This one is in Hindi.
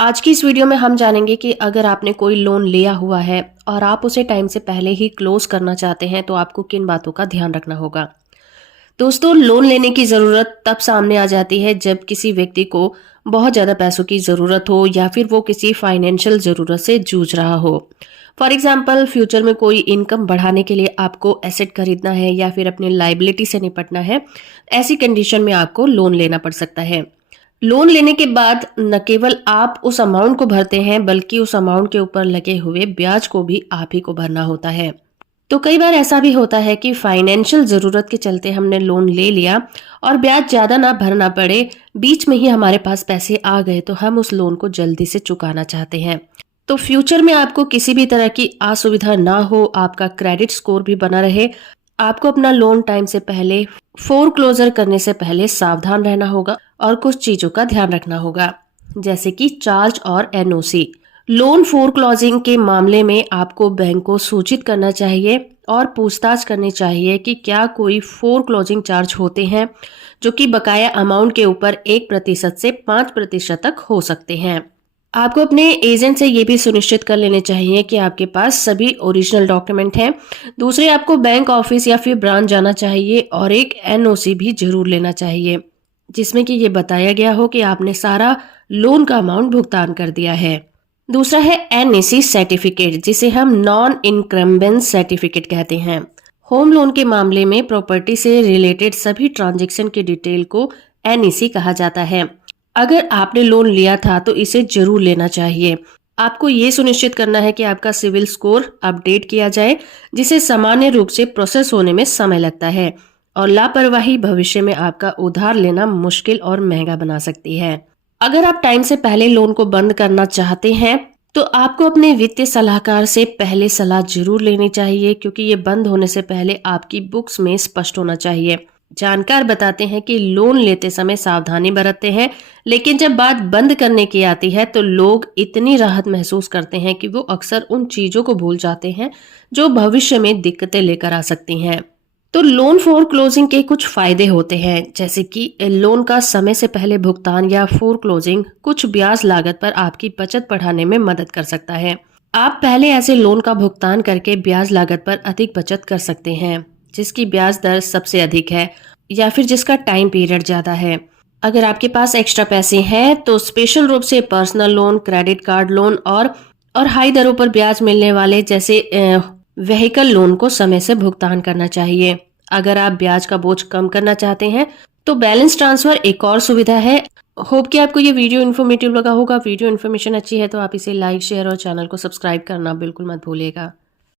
आज की इस वीडियो में हम जानेंगे कि अगर आपने कोई लोन लिया हुआ है और आप उसे टाइम से पहले ही क्लोज करना चाहते हैं तो आपको किन बातों का ध्यान रखना होगा। दोस्तों, लोन लेने की ज़रूरत तब सामने आ जाती है जब किसी व्यक्ति को बहुत ज़्यादा पैसों की ज़रूरत हो या फिर वो किसी फाइनेंशियल ज़रूरत से जूझ रहा हो। फॉर एग्जाम्पल, फ्यूचर में कोई इनकम बढ़ाने के लिए आपको एसेट खरीदना है या फिर अपनी लाइबिलिटी से निपटना है। ऐसी कंडीशन में आपको लोन लेना पड़ सकता है। लोन लेने के बाद न केवल आप उस अमाउंट को भरते हैं बल्कि उस अमाउंट के ऊपर लगे हुए ब्याज को भी आप ही को भरना होता है। तो कई बार ऐसा भी होता है कि फाइनेंशियल जरूरत के चलते हमने लोन ले लिया और ब्याज ज्यादा ना भरना पड़े, बीच में ही हमारे पास पैसे आ गए तो हम उस लोन को जल्दी से चुकाना चाहते हैं। तो फ्यूचर में आपको किसी भी तरह की असुविधा ना हो, आपका क्रेडिट स्कोर भी बना रहे, आपको अपना लोन टाइम से पहले फोर क्लोजर करने से पहले सावधान रहना होगा और कुछ चीजों का ध्यान रखना होगा, जैसे कि चार्ज और एनओसी। लोन फोर क्लोजिंग के मामले में आपको बैंक को सूचित करना चाहिए और पूछताछ करनी चाहिए कि क्या कोई फोर क्लोजिंग चार्ज होते हैं जो कि बकाया अमाउंट के ऊपर 1% से 5% तक हो सकते हैं। आपको अपने एजेंट से ये भी सुनिश्चित कर लेने चाहिए कि आपके पास सभी ओरिजिनल डॉक्यूमेंट हैं। दूसरे, आपको बैंक ऑफिस या फिर ब्रांच जाना चाहिए और एक एनओसी भी जरूर लेना चाहिए जिसमें कि ये बताया गया हो कि आपने सारा लोन का अमाउंट भुगतान कर दिया है। दूसरा है एनईसी सर्टिफिकेट, जिसे हम नॉन इनकम्बेंस सर्टिफिकेट कहते हैं। होम लोन के मामले में प्रॉपर्टी से रिलेटेड सभी ट्रांजैक्शन की डिटेल को एनईसी कहा जाता है। अगर आपने लोन लिया था तो इसे जरूर लेना चाहिए। आपको ये सुनिश्चित करना है कि आपका सिविल स्कोर अपडेट किया जाए, जिसे सामान्य रूप से प्रोसेस होने में समय लगता है और लापरवाही भविष्य में आपका उधार लेना मुश्किल और महंगा बना सकती है। अगर आप टाइम से पहले लोन को बंद करना चाहते हैं तो आपको अपने वित्तीय सलाहकार से पहले सलाह जरूर लेनी चाहिए, क्योंकि ये बंद होने से पहले आपकी बुक्स में स्पष्ट होना चाहिए। जानकार बताते हैं कि लोन लेते समय सावधानी बरतते हैं, लेकिन जब बात बंद करने की आती है तो लोग इतनी राहत महसूस करते हैं कि वो अक्सर उन चीजों को भूल जाते हैं जो भविष्य में दिक्कतें लेकर आ सकती हैं। तो लोन फोर क्लोजिंग के कुछ फायदे होते हैं, जैसे कि लोन का समय से पहले भुगतान या फोर क्लोजिंग कुछ ब्याज लागत पर आपकी बचत बढ़ाने में मदद कर सकता है। आप पहले ऐसे लोन का भुगतान करके ब्याज लागत पर अधिक बचत कर सकते हैं जिसकी ब्याज दर सबसे अधिक है या फिर जिसका टाइम पीरियड ज्यादा है। अगर आपके पास एक्स्ट्रा पैसे हैं तो स्पेशल रूप से personal loan, credit card loan और हाई दरों पर ब्याज मिलने वाले जैसे व्हीकल लोन को समय से भुगतान करना चाहिए। अगर आप ब्याज का बोझ कम करना चाहते हैं तो बैलेंस ट्रांसफर एक और सुविधा है। होप कि आपको ये वीडियो इन्फॉर्मेटिव लगा होगा। वीडियो इन्फॉर्मेशन अच्छी है तो आप इसे लाइक, शेयर और चैनल को सब्सक्राइब करना बिल्कुल मत भूलिएगा।